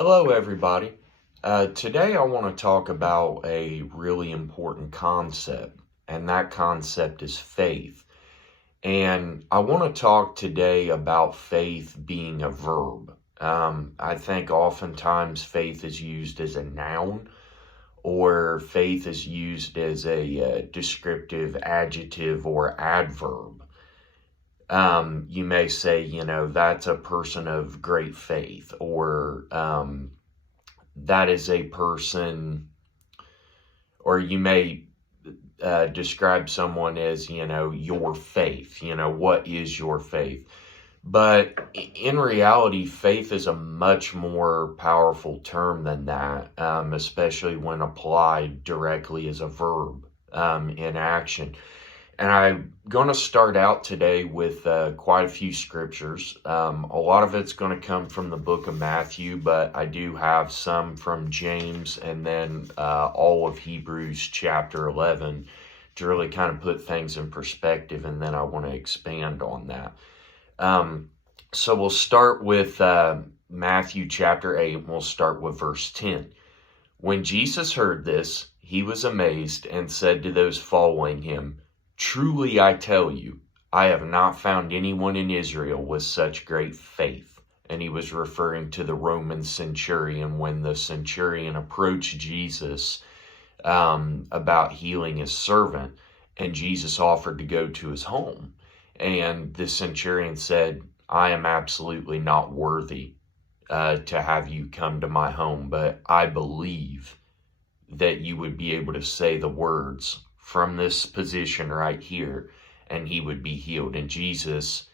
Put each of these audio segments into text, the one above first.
Hello, everybody. Today I want to talk about a really important concept, and that concept is faith. And I want to talk today about faith being a verb. I think oftentimes faith is used as a noun, or faith is used as a descriptive adjective or adverb. You may say, that's a person of great faith, or that is a person, or you may describe someone as, your faith. What is your faith? But in reality, faith is a much more powerful term than that, especially when applied directly as a verb in action. And I'm going to start out today with quite a few scriptures. A lot of it's going to come from the book of Matthew, but I do have some from James and then all of Hebrews chapter 11 to really kind of put things in perspective, and then I want to expand on that. So we'll start with Matthew chapter 8, and we'll start with verse 10. When Jesus heard this, he was amazed and said to those following him, "Truly I tell you, I have not found anyone in Israel with such great faith." And he was referring to the Roman centurion when the centurion approached Jesus about healing his servant, and Jesus offered to go to his home. And the centurion said, "I am absolutely not worthy to have you come to my home, but I believe that you would be able to say the words from this position right here, and he would be healed." And Jesus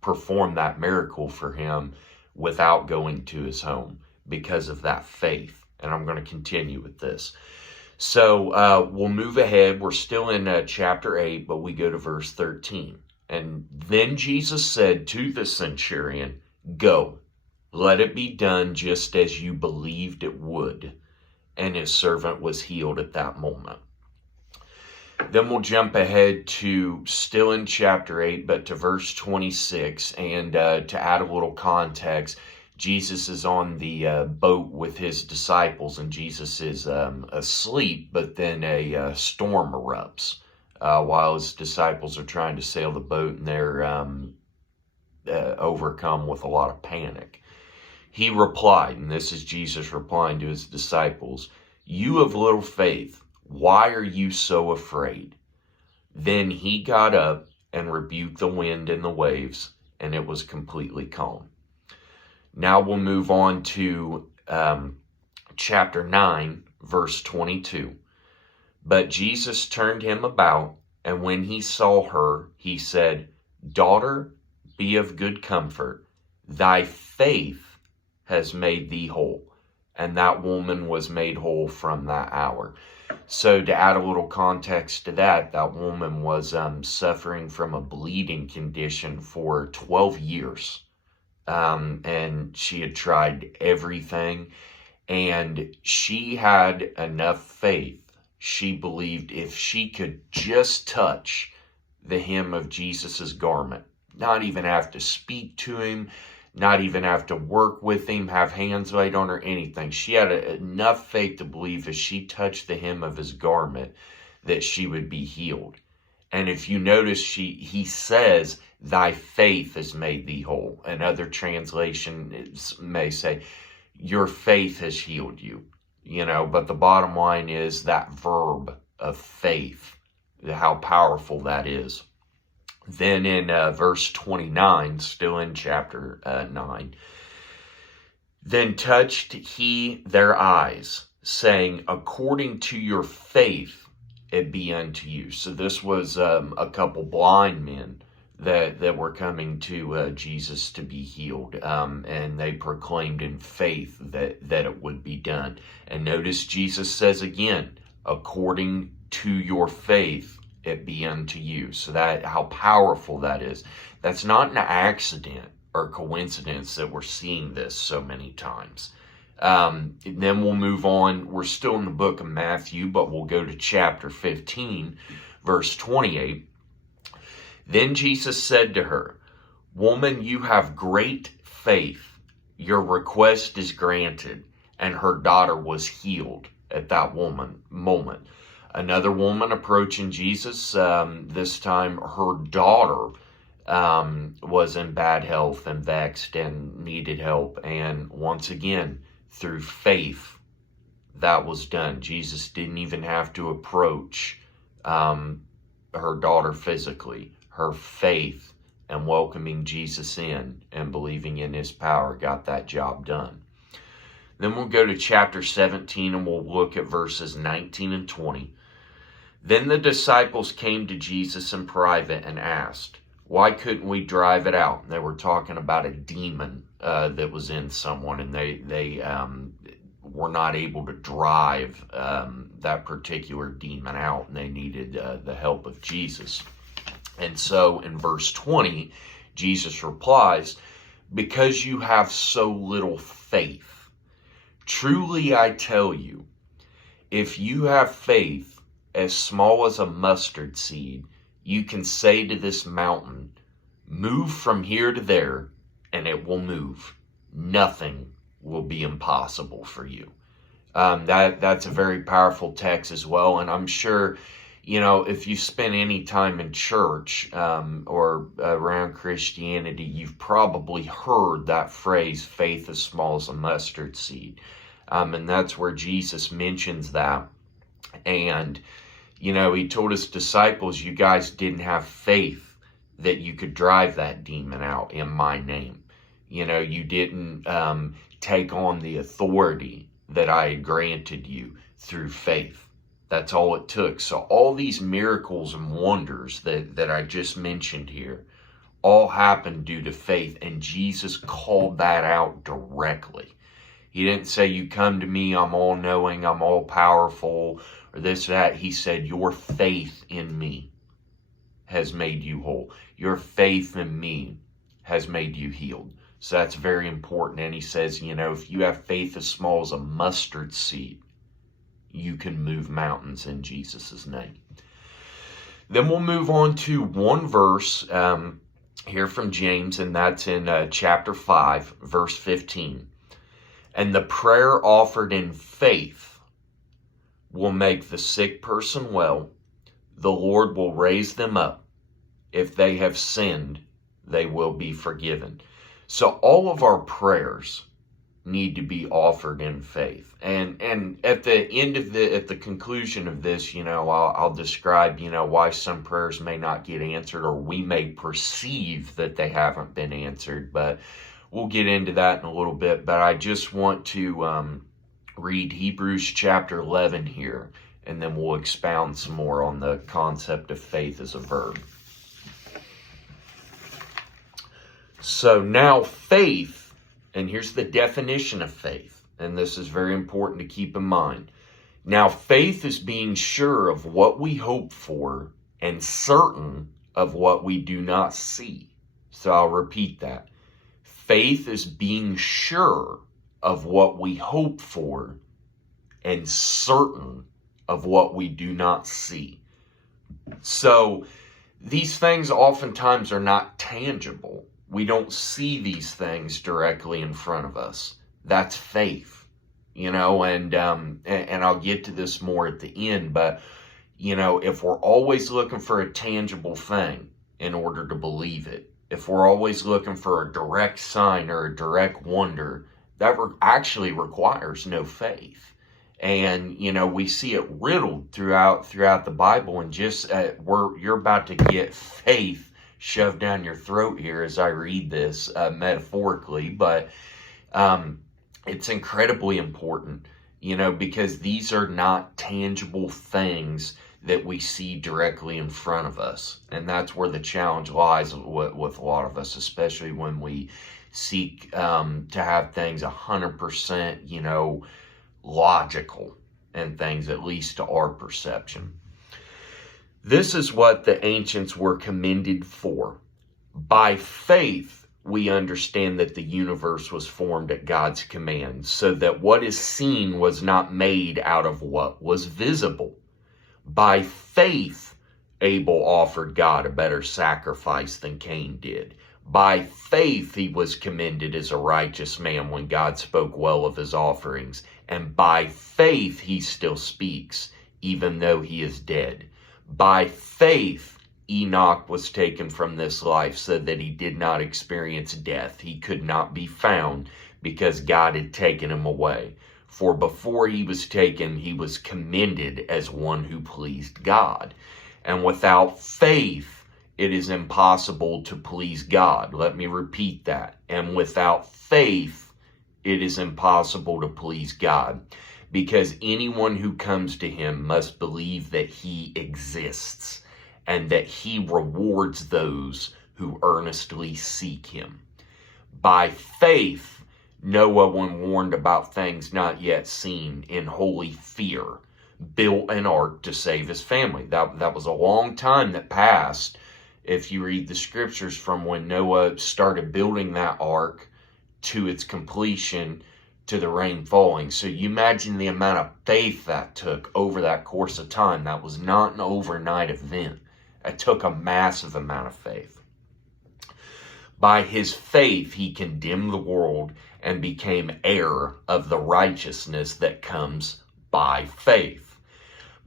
performed that miracle for him without going to his home because of that faith. And I'm going to continue with this. So we'll move ahead. We're still in chapter 8, but we go to verse 13. And then Jesus said to the centurion, "Go, let it be done just as you believed it would." And his servant was healed at that moment. Then we'll jump ahead to still in chapter 8, but to verse 26. And to add a little context, Jesus is on the boat with his disciples, and Jesus is asleep, but then a storm erupts while his disciples are trying to sail the boat, and they're overcome with a lot of panic. He replied, and this is Jesus replying to his disciples, "You of little faith, why are you so afraid?" Then he got up and rebuked the wind and the waves, and it was completely calm. Now we'll move on to chapter 9, verse 22. But Jesus turned him about, and when he saw her, he said, "Daughter, be of good comfort. Thy faith has made thee whole." And that woman was made whole from that hour. So to add a little context to that woman was suffering from a bleeding condition for 12 years. And she had tried everything, and she had enough faith. She believed if she could just touch the hem of Jesus's garment, not even have to speak to him, not even have to work with him, have hands laid on her, anything. She had enough faith to believe if she touched the hem of his garment that she would be healed. And if you notice, he says, "Thy faith has made thee whole." Another translation may say, "Your faith has healed you." But the bottom line is that verb of faith, how powerful that is. Then in verse 29, still in chapter 9, then touched he their eyes, saying, "According to your faith it be unto you." So this was a couple blind men that were coming to Jesus to be healed, and they proclaimed in faith that it would be done. And notice Jesus says again, "According to your faith it be unto you." So that, how powerful that is. That's not an accident or coincidence that we're seeing this so many times. Then we'll move on. We're still in the book of Matthew, but we'll go to chapter 15, verse 28. Then Jesus said to her, "Woman, you have great faith. Your request is granted. And her daughter was healed at that moment. Another woman approaching Jesus, this time her daughter was in bad health and vexed and needed help. And once again, through faith, that was done. Jesus didn't even have to approach her daughter physically. Her faith and welcoming Jesus in and believing in his power got that job done. Then we'll go to chapter 17 and we'll look at verses 19 and 20. Then the disciples came to Jesus in private and asked, "Why couldn't we drive it out?" They were talking about a demon that was in someone, and they were not able to drive that particular demon out, and they needed the help of Jesus. And so in verse 20, Jesus replies, "Because you have so little faith. Truly I tell you, if you have faith as small as a mustard seed, you can say to this mountain, 'Move from here to there,' and it will move. Nothing will be impossible for you." That's a very powerful text as well. And I'm sure, if you spend any time in church or around Christianity, you've probably heard that phrase, faith as small as a mustard seed. And that's where Jesus mentions that. And, he told his disciples, you guys didn't have faith that you could drive that demon out in my name. You didn't take on the authority that I had granted you through faith. That's all it took. So all these miracles and wonders that I just mentioned here all happened due to faith, and Jesus called that out directly. He didn't say, "You come to me, I'm all knowing, I'm all powerful," or this, that. He said, "Your faith in me has made you whole. Your faith in me has made you healed." So that's very important. And he says, if you have faith as small as a mustard seed, you can move mountains in Jesus' name. Then we'll move on to one verse here from James, and that's in chapter 5, verse 15. "And the prayer offered in faith will make the sick person well. The Lord will raise them up. If they have sinned, they will be forgiven." So all of our prayers need to be offered in faith. And at the conclusion of this, I'll describe, why some prayers may not get answered, or we may perceive that they haven't been answered. But we'll get into that in a little bit. But I just want to read Hebrews chapter 11 here, and then we'll expound some more on the concept of faith as a verb. So now faith, and here's the definition of faith, and this is very important to keep in mind. Now faith is being sure of what we hope for and certain of what we do not see. So I'll repeat that. Faith is being sure of what we hope for and certain of what we do not see. So these things oftentimes are not tangible. We don't see these things directly in front of us. That's faith, and I'll get to this more at the end, but, if we're always looking for a tangible thing in order to believe it, if we're always looking for a direct sign or a direct wonder, that actually requires no faith. And, we see it riddled throughout the Bible, and just you're about to get faith shoved down your throat here as I read this metaphorically, but it's incredibly important, because these are not tangible things that we see directly in front of us. And that's where the challenge lies with a lot of us, especially when we seek to have things 100%, logical and things, at least to our perception. This is what the ancients were commended for. By faith, we understand that the universe was formed at God's command, so that what is seen was not made out of what was visible. By faith, Abel offered God a better sacrifice than Cain did. By faith he was commended as a righteous man when God spoke well of his offerings. And by faith he still speaks, even though he is dead. By faith Enoch was taken from this life so that he did not experience death. He could not be found because God had taken him away. For before he was taken, he was commended as one who pleased God. And without faith, it is impossible to please God. Let me repeat that. And without faith, it is impossible to please God. Because anyone who comes to him must believe that he exists and that he rewards those who earnestly seek him. By faith, Noah, when warned about things not yet seen, in holy fear, built an ark to save his family. That was a long time that passed. If you read the scriptures from when Noah started building that ark to its completion, to the rain falling. So you imagine the amount of faith that took over that course of time. That was not an overnight event. It took a massive amount of faith. By his faith, he condemned the world and became heir of the righteousness that comes by faith.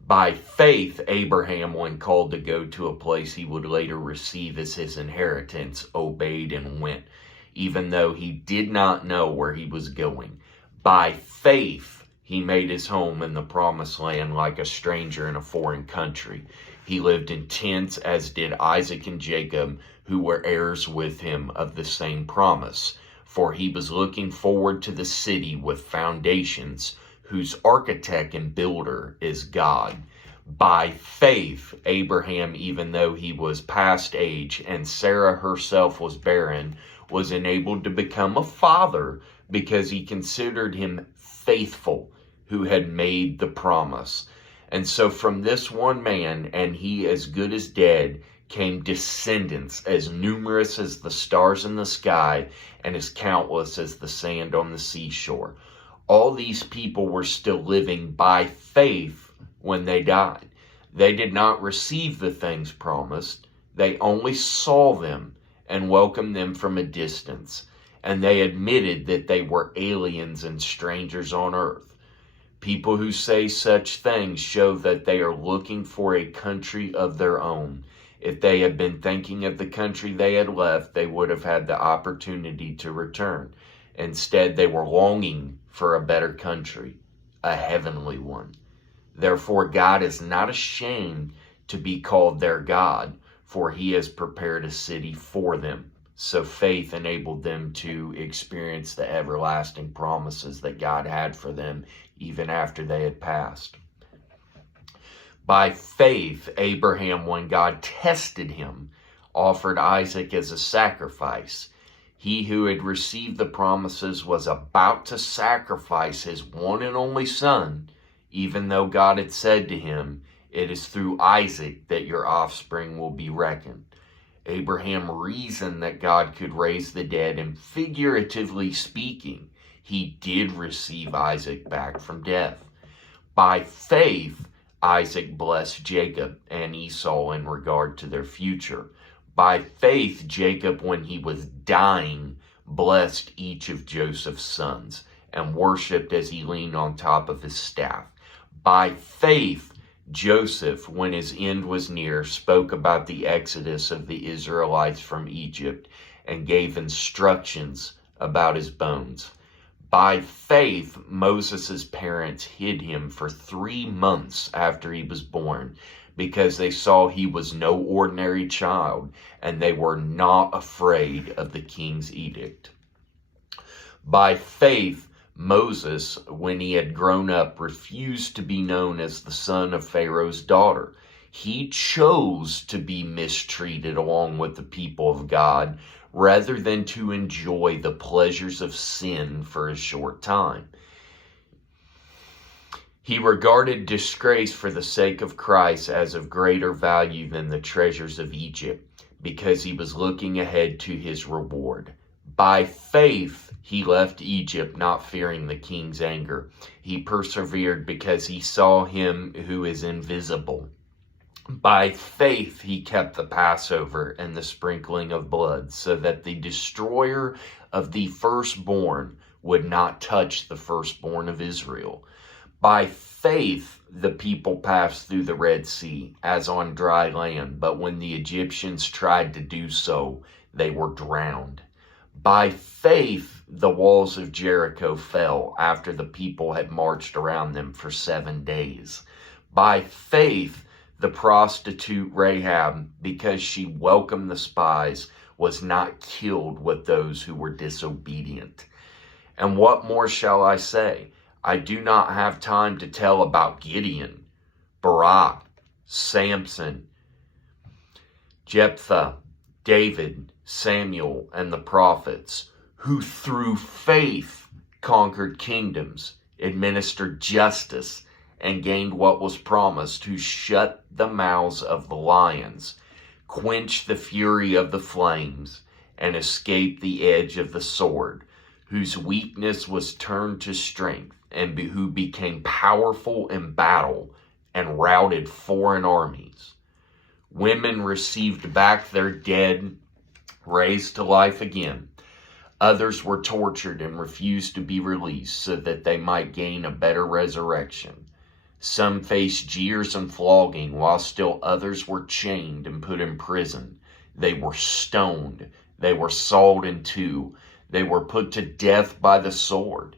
By faith, Abraham, when called to go to a place he would later receive as his inheritance, obeyed and went, even though he did not know where he was going. By faith, he made his home in the promised land like a stranger in a foreign country. He lived in tents, as did Isaac and Jacob, who were heirs with him of the same promise. For he was looking forward to the city with foundations, whose architect and builder is God. By faith, Abraham, even though he was past age and Sarah herself was barren, was enabled to become a father because he considered him faithful who had made the promise. And so from this one man, and he as good as dead, came descendants as numerous as the stars in the sky and as countless as the sand on the seashore. All these people were still living by faith when they died. They did not receive the things promised. They only saw them and welcomed them from a distance. And they admitted that they were aliens and strangers on earth. People who say such things show that they are looking for a country of their own. If they had been thinking of the country they had left, they would have had the opportunity to return. Instead, they were longing for a better country, a heavenly one. Therefore, God is not ashamed to be called their God, for he has prepared a city for them. So faith enabled them to experience the everlasting promises that God had for them even after they had passed. By faith, Abraham, when God tested him, offered Isaac as a sacrifice. He who had received the promises was about to sacrifice his one and only son, even though God had said to him, "It is through Isaac that your offspring will be reckoned." Abraham reasoned that God could raise the dead, and figuratively speaking, he did receive Isaac back from death. By faith, Isaac blessed Jacob and Esau in regard to their future. By faith, Jacob, when he was dying, blessed each of Joseph's sons and worshipped as he leaned on top of his staff. By faith, Joseph, when his end was near, spoke about the exodus of the Israelites from Egypt and gave instructions about his bones. By faith, Moses' parents hid him for 3 months after he was born because they saw he was no ordinary child and they were not afraid of the king's edict. By faith, Moses, when he had grown up, refused to be known as the son of Pharaoh's daughter. He chose to be mistreated along with the people of God rather than to enjoy the pleasures of sin for a short time. He regarded disgrace for the sake of Christ as of greater value than the treasures of Egypt, because he was looking ahead to his reward. By faith, he left Egypt, not fearing the king's anger. He persevered because he saw him who is invisible. By faith he kept the Passover and the sprinkling of blood, so that the destroyer of the firstborn would not touch the firstborn of Israel. By faith the people passed through the Red Sea as on dry land, but when the Egyptians tried to do so, they were drowned. By faith the walls of Jericho fell after the people had marched around them for 7 days. By faith the prostitute Rahab, because she welcomed the spies, was not killed with those who were disobedient. And what more shall I say? I do not have time to tell about Gideon, Barak, Samson, Jephthah, David, Samuel, and the prophets, who through faith conquered kingdoms, administered justice, and gained what was promised, who shut the mouths of the lions, quenched the fury of the flames, and escaped the edge of the sword, whose weakness was turned to strength, and who became powerful in battle and routed foreign armies. Women received back their dead, raised to life again. Others were tortured and refused to be released so that they might gain a better resurrection. Some faced jeers and flogging, while still others were chained and put in prison. They were stoned. They were sawed in two. They were put to death by the sword.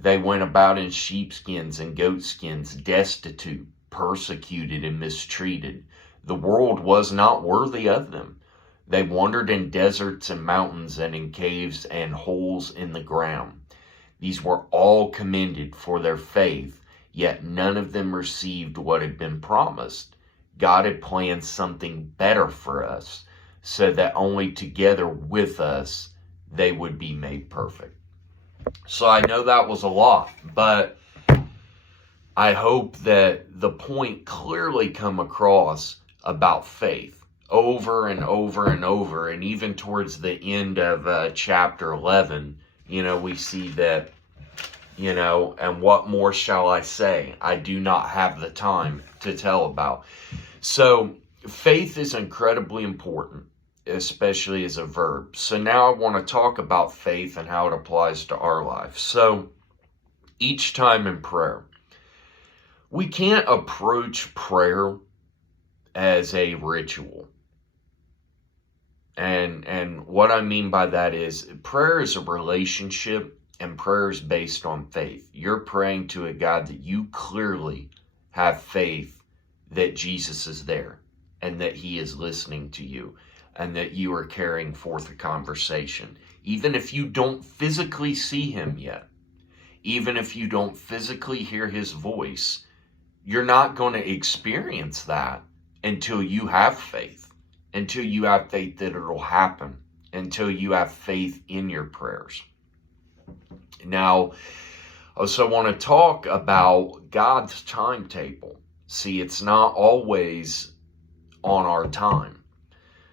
They went about in sheepskins and goatskins, destitute, persecuted, and mistreated. The world was not worthy of them. They wandered in deserts and mountains and in caves and holes in the ground. These were all commended for their faith, yet none of them received what had been promised. God had planned something better for us, so that only together with us they would be made perfect. So I know that was a lot, but I hope that the point clearly come across about faith over and over and over. And even towards the end of chapter 11, we see that, and what more shall I say? I do not have the time to tell about. So faith is incredibly important, especially as a verb. So now I want to talk about faith and how it applies to our life. So each time in prayer, we can't approach prayer as a ritual. And what I mean by that is prayer is a relationship, and prayer is based on faith. You're praying to a God that you clearly have faith that Jesus is there and that he is listening to you and that you are carrying forth a conversation. Even if you don't physically see him yet, even if you don't physically hear his voice, you're not going to experience that until you have faith, until you have faith that it'll happen, until you have faith in your prayers. Now, I also want to talk about God's timetable. See, it's not always on our time.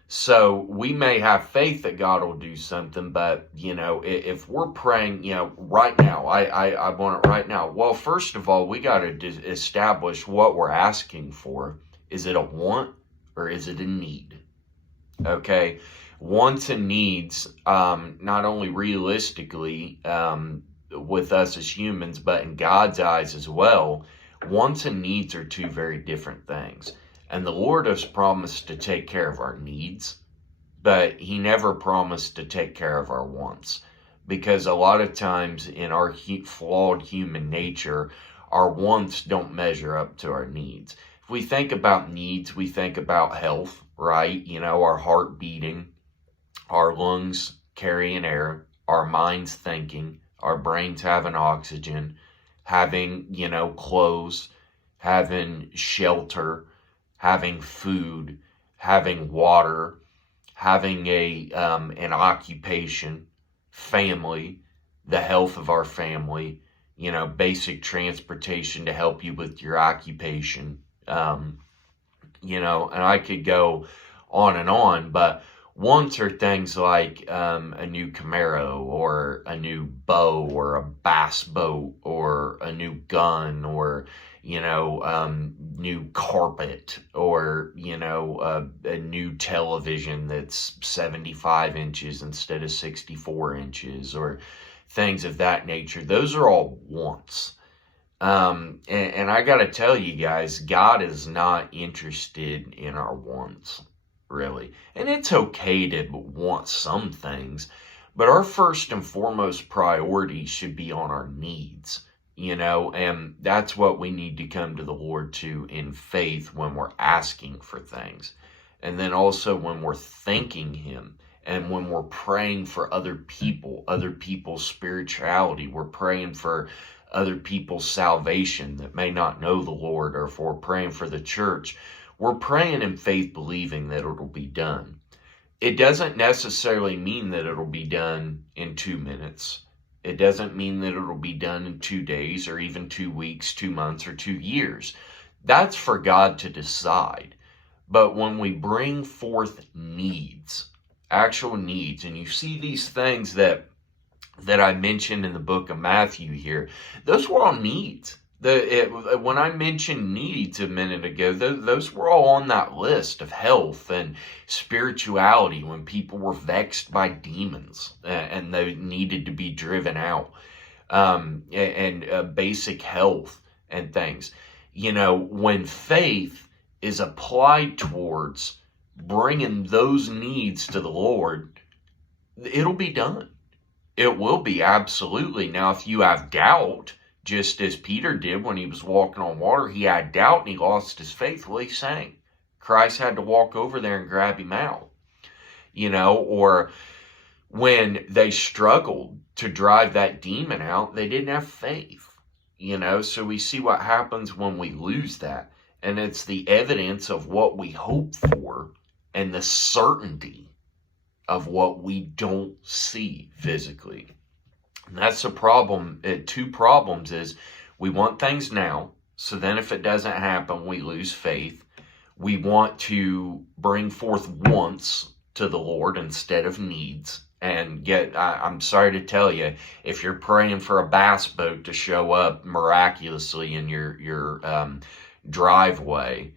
So we may have faith that God will do something, but, if we're praying, right now, I want it right now. Well, first of all, we got to establish what we're asking for. Is it a want or is it a need? Okay. Wants and needs, not only realistically with us as humans, but in God's eyes as well, wants and needs are two very different things. And the Lord has promised to take care of our needs, but he never promised to take care of our wants. Because a lot of times in our flawed human nature, our wants don't measure up to our needs. If we think about needs, we think about health, right? Our heart beating, our lungs carrying air, our minds thinking, our brains having oxygen, having, clothes, having shelter, having food, having water, having an occupation, family, the health of our family, basic transportation to help you with your occupation, and I could go on and on, but Wants are things like a new Camaro or a new bow or a bass boat or a new gun or, new carpet or, a new television that's 75 inches instead of 64 inches or things of that nature. Those are all wants. And I got to tell you guys, God is not interested in our wants, really. And it's okay to want some things, but our first and foremost priority should be on our needs, and that's what we need to come to the Lord to in faith when we're asking for things. And then also when we're thanking Him. And when we're praying for other people's spirituality, we're praying for other people's salvation that may not know the Lord, or if we're praying for the church, we're praying in faith, believing that it'll be done. It doesn't necessarily mean that it'll be done in 2 minutes. It doesn't mean that it'll be done in 2 days or even 2 weeks, 2 months, or 2 years. That's for God to decide. But when we bring forth needs, actual needs, and you see these things that I mentioned in the book of Matthew here, those were all needs. When I mentioned needs a minute ago, those were all on that list of health and spirituality, when people were vexed by demons and they needed to be driven out, and basic health and things. When faith is applied towards bringing those needs to the Lord, it'll be done. It will be, absolutely. Now, if you have doubt, just as Peter did when he was walking on water, he had doubt and he lost his faith. Well, he sank. Christ had to walk over there and grab him out. Or when they struggled to drive that demon out, they didn't have faith. So we see what happens when we lose that. And it's the evidence of what we hope for and the certainty of what we don't see physically. And that's the problem. 2 problems is we want things now. So then if it doesn't happen, we lose faith. We want to bring forth wants to the Lord instead of needs. And I'm sorry to tell you, if you're praying for a bass boat to show up miraculously in your driveway,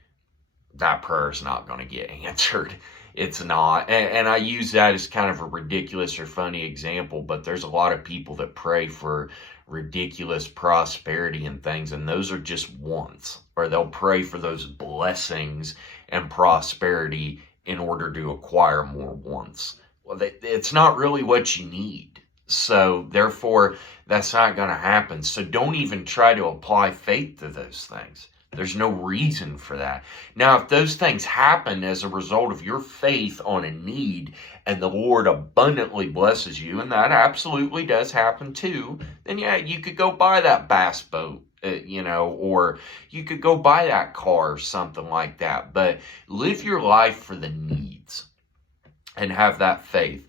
that prayer is not going to get answered. It's not. And I use that as kind of a ridiculous or funny example, but there's a lot of people that pray for ridiculous prosperity and things, and those are just wants. Or they'll pray for those blessings and prosperity in order to acquire more wants. Well, it's not really what you need. So therefore, that's not going to happen. So don't even try to apply faith to those things. There's no reason for that. Now, if those things happen as a result of your faith on a need and the Lord abundantly blesses you, and that absolutely does happen too, then yeah, you could go buy that bass boat, or you could go buy that car or something like that. But live your life for the needs and have that faith.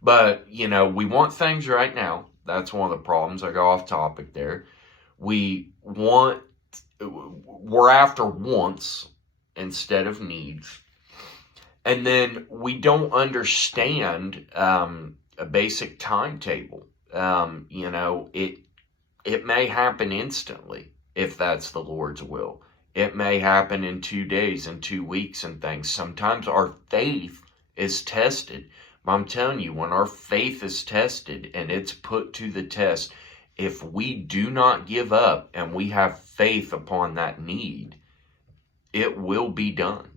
But, we want things right now. That's one of the problems. I go off topic there. We're after wants instead of needs. And then we don't understand a basic timetable. It may happen instantly if that's the Lord's will. It may happen in 2 days and 2 weeks and things. Sometimes our faith is tested. But I'm telling you, when our faith is tested and it's put to the test, if we do not give up and we have faith upon that need, it will be done.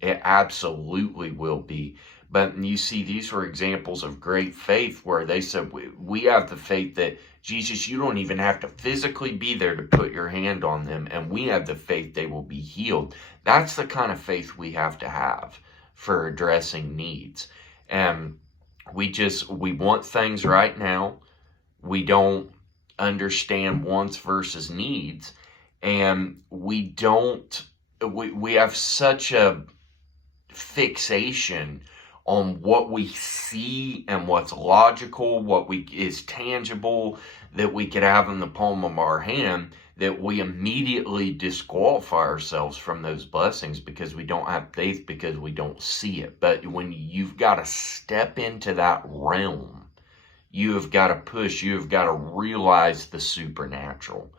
It absolutely will be. But you see, these were examples of great faith where they said, we have the faith that, Jesus, you don't even have to physically be there to put your hand on them, and we have the faith they will be healed. That's the kind of faith we have to have for addressing needs. And we want things right now. We don't understand wants versus needs, and we have such a fixation on what we see and what's logical, what is tangible, that we could have in the palm of our hand, that we immediately disqualify ourselves from those blessings because we don't have faith, because we don't see it. But when you've got to step into that realm, you have got to push, you have got to realize the supernatural,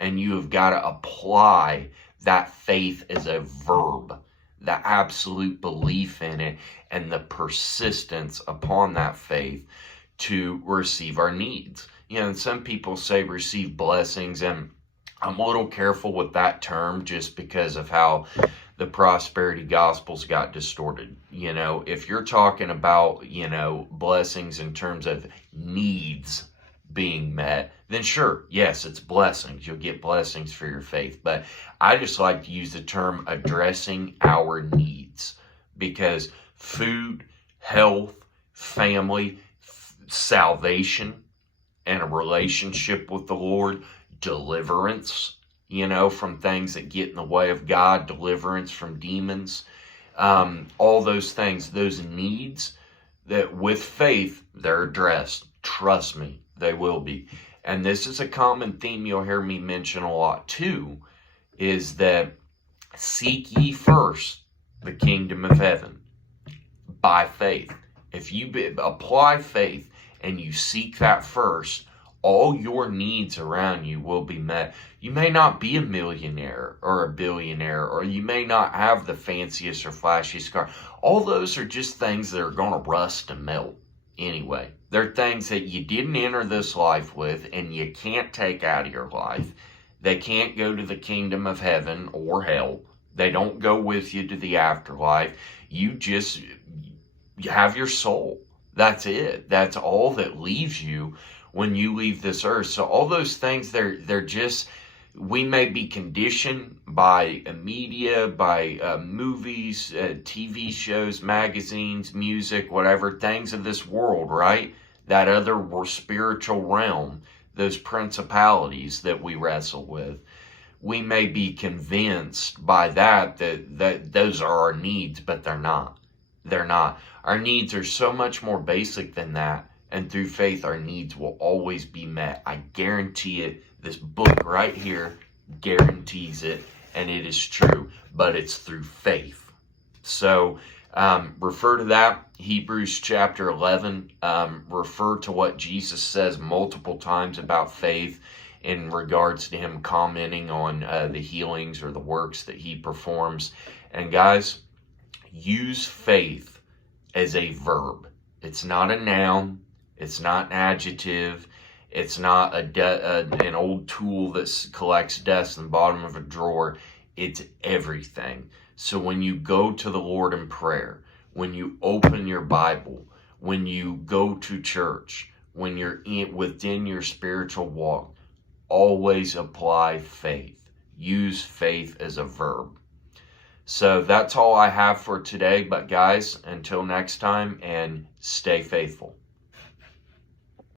and you have got to apply that faith as a verb, the absolute belief in it, and the persistence upon that faith to receive our needs. You know, and some people say receive blessings, and I'm a little careful with that term just because of how the prosperity gospels got distorted. You know, if you're talking about, you know, blessings in terms of needs being met, then sure, yes, it's blessings. You'll get blessings for your faith. But I just like to use the term addressing our needs, because food, health, family, salvation, and a relationship with the Lord, deliverance, you know, from things that get in the way of God, deliverance from demons, all those things, those needs, that with faith, they're addressed. Trust me, they will be. And this is a common theme you'll hear me mention a lot too, is that seek ye first the kingdom of heaven by faith. If you apply faith and you seek that first, all your needs around you will be met. You may not be a millionaire or a billionaire, or you may not have the fanciest or flashiest car. All those are just things that are going to rust and melt anyway. They're things that you didn't enter this life with, and you can't take out of your life. They can't go to the kingdom of heaven or hell. They don't go with you to the afterlife. You have your soul. That's it. That's all that leaves you when you leave this earth. So all those things, they're just, we may be conditioned by media, by movies, TV shows, magazines, music, whatever, things of this world, right? That other spiritual realm, those principalities that we wrestle with. We may be convinced by that those are our needs, but they're not. They're not. Our needs are so much more basic than that. And through faith, our needs will always be met. I guarantee it. This book right here guarantees it, and it is true. But it's through faith. So refer to that. Hebrews chapter 11. Refer to what Jesus says multiple times about faith in regards to him commenting on the healings or the works that he performs. And guys, use faith as a verb. It's not a noun. It's not an adjective. It's not an old tool that collects dust in the bottom of a drawer. It's everything. So when you go to the Lord in prayer, when you open your Bible, when you go to church, when you're within your spiritual walk, always apply faith. Use faith as a verb. So that's all I have for today. But guys, until next time, and stay faithful.